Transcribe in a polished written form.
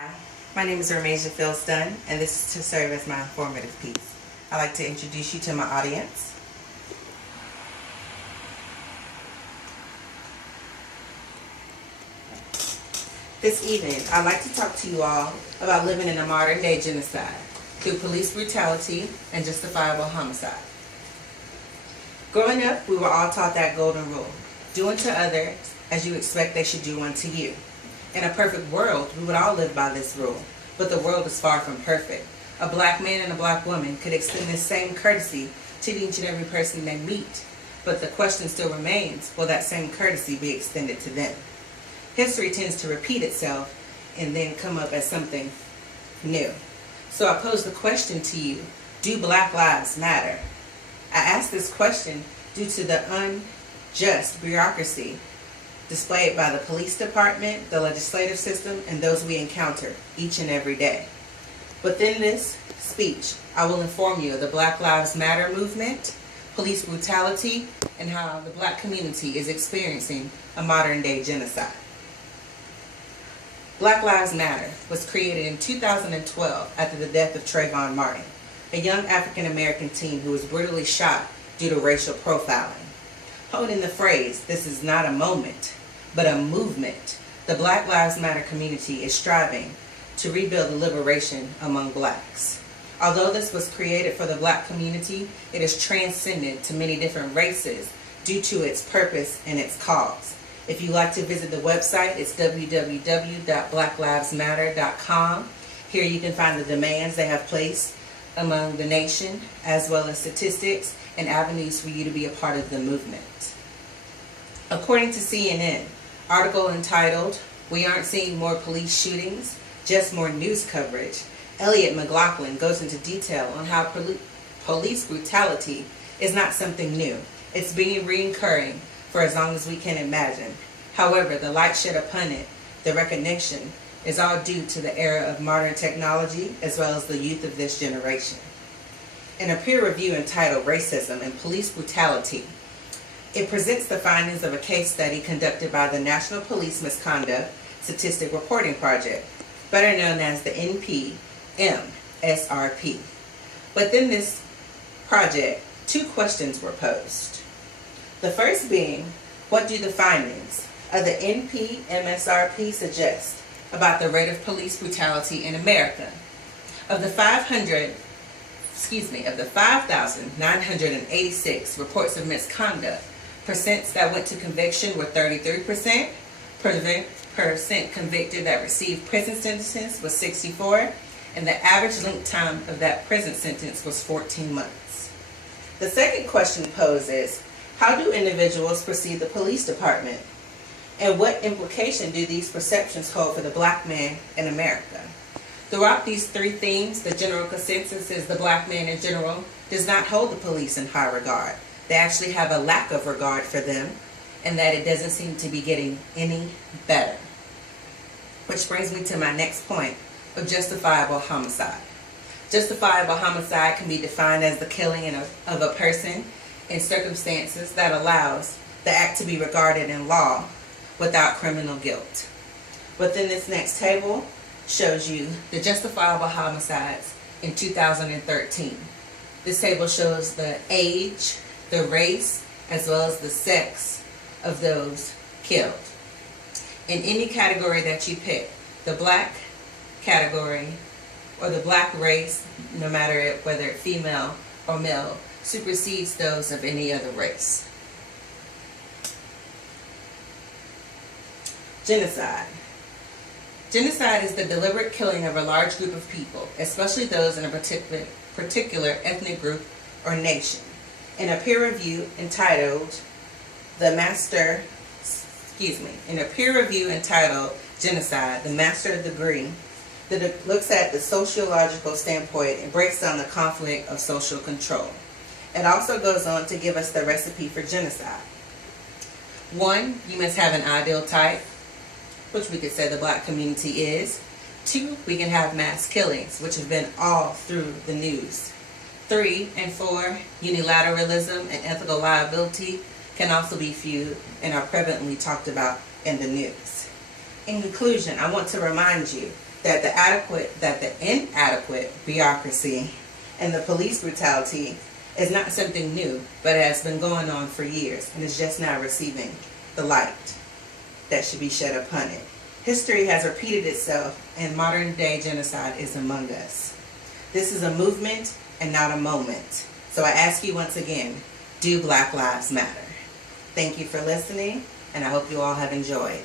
Hi, my name is Ramasia Philston, and this is to serve as my informative piece. I'd like to introduce you to my audience. This evening, I'd like to talk to you all about living in a modern-day genocide through police brutality and justifiable homicide. Growing up, we were all taught that golden rule: do unto others as you expect they should do unto you. In a perfect world, we would all live by this rule, but the world is far from perfect. A black man and a black woman could extend this same courtesy to each and every person they meet, but the question still remains, will that same courtesy be extended to them? History tends to repeat itself and then come up as something new. So I pose the question to you, do Black Lives matter? I ask this question due to the unjust bureaucracy displayed by the police department, the legislative system, and those we encounter each and every day. Within this speech, I will inform you of the Black Lives Matter movement, police brutality, and how the black community is experiencing a modern-day genocide. Black Lives Matter was created in 2012 after the death of Trayvon Martin, a young African-American teen who was brutally shot due to racial profiling. Holding the phrase, "This is not a moment, but a movement," the Black Lives Matter community is striving to rebuild the liberation among blacks. Although this was created for the black community, it is transcended to many different races due to its purpose and its cause. If you'd like to visit the website, it's www.blacklivesmatter.com. Here you can find the demands they have placed among the nation, as well as statistics and avenues for you to be a part of the movement. According to CNN, article entitled, "We Aren't Seeing More Police Shootings, Just More News Coverage," Elliot McLaughlin goes into detail on how police brutality is not something new. It's been reoccurring for as long as we can imagine. However, the light shed upon it, the recognition, is all due to the era of modern technology as well as the youth of this generation. In a peer review entitled "Racism and Police Brutality," it presents the findings of a case study conducted by the National Police Misconduct Statistic Reporting Project, better known as the NPMSRP. Within this project, two questions were posed. The first being, what do the findings of the NPMSRP suggest about the rate of police brutality in America? Of the 5,986 reports of misconduct, percents that went to conviction were 33%, percent convicted that received prison sentences was 64%, and the average length time of that prison sentence was 14 months. The second question posed is, how do individuals perceive the police department? And what implication do these perceptions hold for the black man in America? Throughout these three themes, the general consensus is the black man in general does not hold the police in high regard. They actually have a lack of regard for them, and that it doesn't seem to be getting any better. Which brings me to my next point of justifiable homicide. Justifiable homicide can be defined as the killing of a person in circumstances that allows the act to be regarded in law without criminal guilt. Within this next table shows you the justifiable homicides in 2013. This table shows the age, the race, as well as the sex of those killed. In any category that you pick, the black category or the black race, no matter whether it's female or male, supersedes those of any other race. Genocide. Genocide is the deliberate killing of a large group of people, especially those in a particular ethnic group or nation. In a peer review entitled Genocide, the Master's Degree, that looks at the sociological standpoint and breaks down the conflict of social control. It also goes on to give us the recipe for genocide. 1, you must have an ideal type, which we could say the black community is. 2, we can have mass killings, which have been all through the news. 3 and 4, unilateralism and ethical liability can also be viewed and are prevalently talked about in the news. In conclusion, I want to remind you that the inadequate bureaucracy and the police brutality is not something new, but it has been going on for years and is just now receiving the light that should be shed upon it. History has repeated itself, and modern day genocide is among us. This is a movement and not a moment. So I ask you once again, do Black Lives Matter? Thank you for listening, and I hope you all have enjoyed.